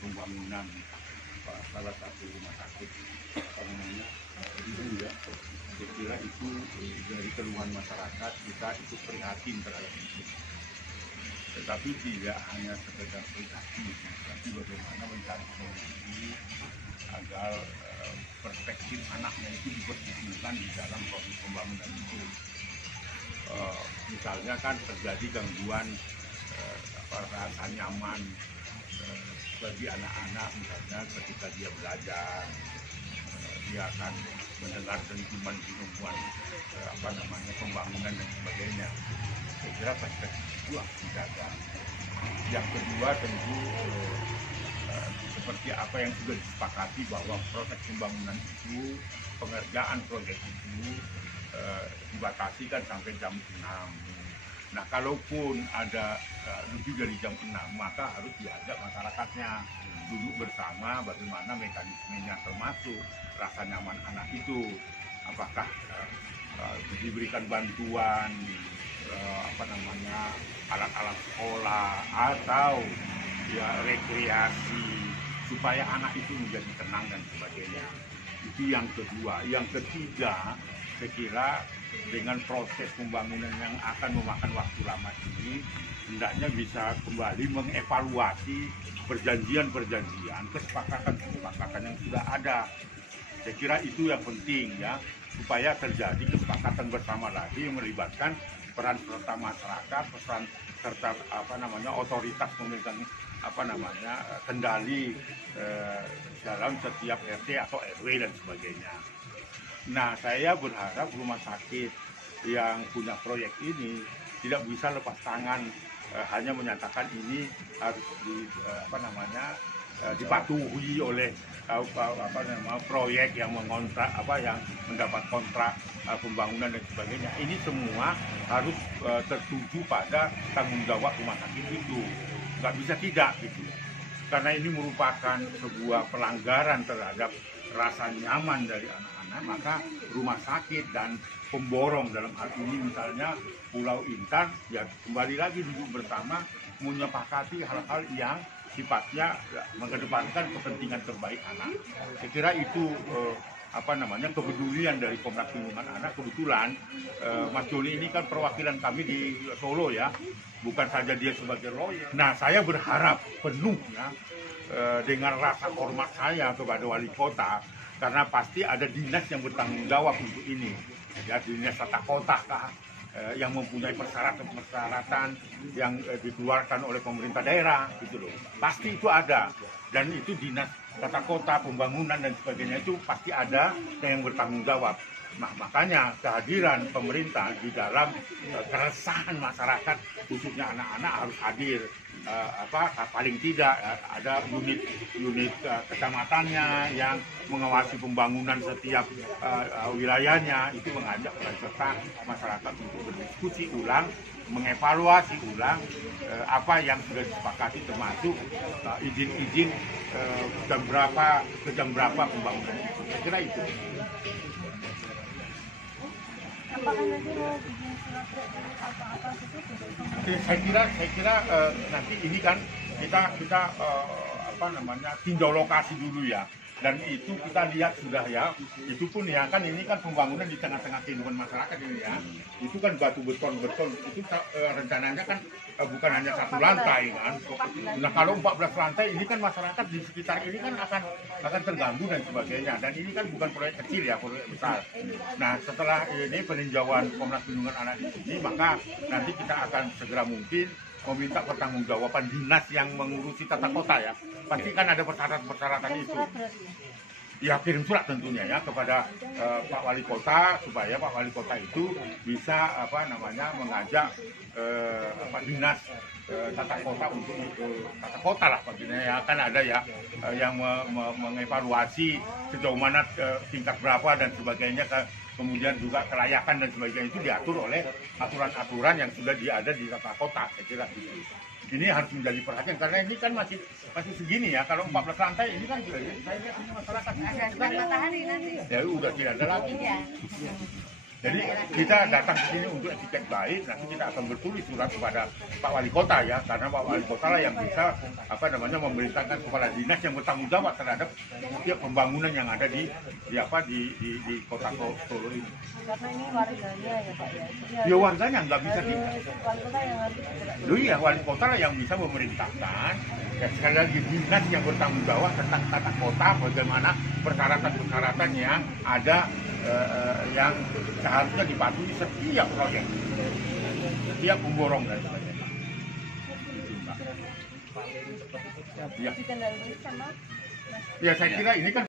pembangunan salah satu rumah sakit apa namanya dulu ya. Saya kira itu dari keluhan masyarakat kita itu prihatin terhadap itu. Tetapi tidak hanya sekedar prihatin, tapi bagaimana mencari solusi agar perspektif anaknya itu diperhitungkan di dalam proses pembangunan itu. Misalnya kan terjadi gangguan rasa nyaman bagi anak-anak, misalnya ketika dia belajar, dia akan mendengar dentuman-dentuman pembangunan dan sebagainya. Saya kira perspektif itu harus dijaga. Yang kedua tentu seperti apa yang sudah disepakati bahwa proses pembangunan itu, pengerjaan proyek itu dibatasi kan sampai jam 6. Nah, kalaupun ada lebih dari jam 6, maka harus diajak masyarakatnya duduk bersama bagaimana mekanismenya, termasuk rasa nyaman anak itu. Apakah diberikan bantuan alat-alat sekolah atau ya rekreasi supaya anak itu menjadi tenang dan sebagainya. Itu yang kedua. Yang ketiga, saya kira dengan proses pembangunan yang akan memakan waktu lama ini, hendaknya bisa kembali mengevaluasi perjanjian-perjanjian, kesepakatan-kesepakatan yang sudah ada. Saya kira itu yang penting ya, supaya terjadi kesepakatan bersama lagi yang melibatkan peran serta masyarakat, peran serta otoritas pemegang kendali dalam setiap RT atau RW dan sebagainya. Nah, saya berharap rumah sakit yang punya proyek ini tidak bisa lepas tangan, hanya menyatakan ini harus dipatuhi oleh proyek yang mengontrak yang mendapat kontrak pembangunan dan sebagainya. Ini semua harus tertuju pada tanggung jawab rumah sakit itu. Nggak bisa tidak gitu. Karena ini merupakan sebuah pelanggaran terhadap rasa nyaman dari anak-anak, maka rumah sakit dan pemborong dalam hal ini misalnya Pulau Intan ya kembali lagi duduk bersama menyepakati hal-hal yang sifatnya mengedepankan kepentingan terbaik anak. Saya kira itu kepedulian dari Komnas Perlindungan Anak. Kebetulan Mas Joni ini kan perwakilan kami di Solo ya, bukan saja dia sebagai lawyer. Nah, saya berharap penuh ya dengan rasa hormat saya kepada wali kota, karena pasti ada dinas yang bertanggung jawab untuk ini ya, dinas tata kota kah, yang mempunyai persyaratan yang dikeluarkan oleh pemerintah daerah gitu loh. Pasti itu ada, dan itu dinas tata kota, pembangunan dan sebagainya itu pasti ada yang bertanggung jawab. Nah, makanya kehadiran pemerintah di dalam keresahan masyarakat, khususnya anak-anak, harus hadir. Paling tidak ada unit kecamatannya yang mengawasi pembangunan setiap wilayahnya, itu mengajak peserta masyarakat untuk berdiskusi ulang, mengevaluasi ulang apa yang sudah disepakati, termasuk izin-izin jam berapa pembangunan itu. Saya kira itu. Apakah nanti mau bikin surat apa-apa gitu? Saya kira nanti ini kan kita tinjau lokasi dulu ya, dan itu kita lihat sudah ya, itu pun ya kan ini kan pembangunan di tengah-tengah kehidupan masyarakat ini ya, itu kan batu beton itu rencananya kan bukan hanya satu lantai kan. Nah, kalau 14 lantai ini kan masyarakat di sekitar ini kan akan terganggu dan sebagainya, dan ini kan bukan proyek kecil ya, proyek besar. Nah, setelah ini peninjauan Komnas Perlindungan Anak di sini, maka nanti kita akan segera mungkin meminta pertanggungjawaban dinas yang mengurusi tata kota ya. Pasti kan ada persyaratan itu. Ya, kirim surat tentunya ya kepada Pak Wali Kota, supaya Pak Wali Kota itu bisa mengajak dinas tata kota untuk tata kota lah bagiannya ya, kan ada ya yang mengevaluasi sejauh mana tingkat berapa dan sebagainya, kemudian juga kelayakan dan sebagainya itu diatur oleh aturan-aturan yang sudah ada di tata kota. Saya kira gitu. Ini harus menjadi perhatian karena ini kan masih segini ya. Kalau 14 lantai ini kan saya lihat ini masyarakat Ada matahari nanti. ya udah tidak ada lagi. Iya. Jadi kita datang ke sini untuk etiket baik, nanti kita akan bertulis surat kepada Pak Wali Kota ya, karena Pak Wali Kota lah yang bisa memerintahkan kepala dinas yang bertanggung jawab terhadap setiap pembangunan yang ada di kota Solo ini. Karena ini warganya ya Pak ya. Ya warganya nggak bisa di. Wali kota yang harus bergerak. Iya, wali kota lah yang bisa memerintahkan. Ya, sekali lagi dinas yang bertanggung jawab tentang tata kota, bagaimana persyaratan-persyaratan yang ada yang seharusnya dipatuhi setiap proyek, setiap pemborong dan sebagainya. Ya. Dikendalikan sama Ya saya kira ini kan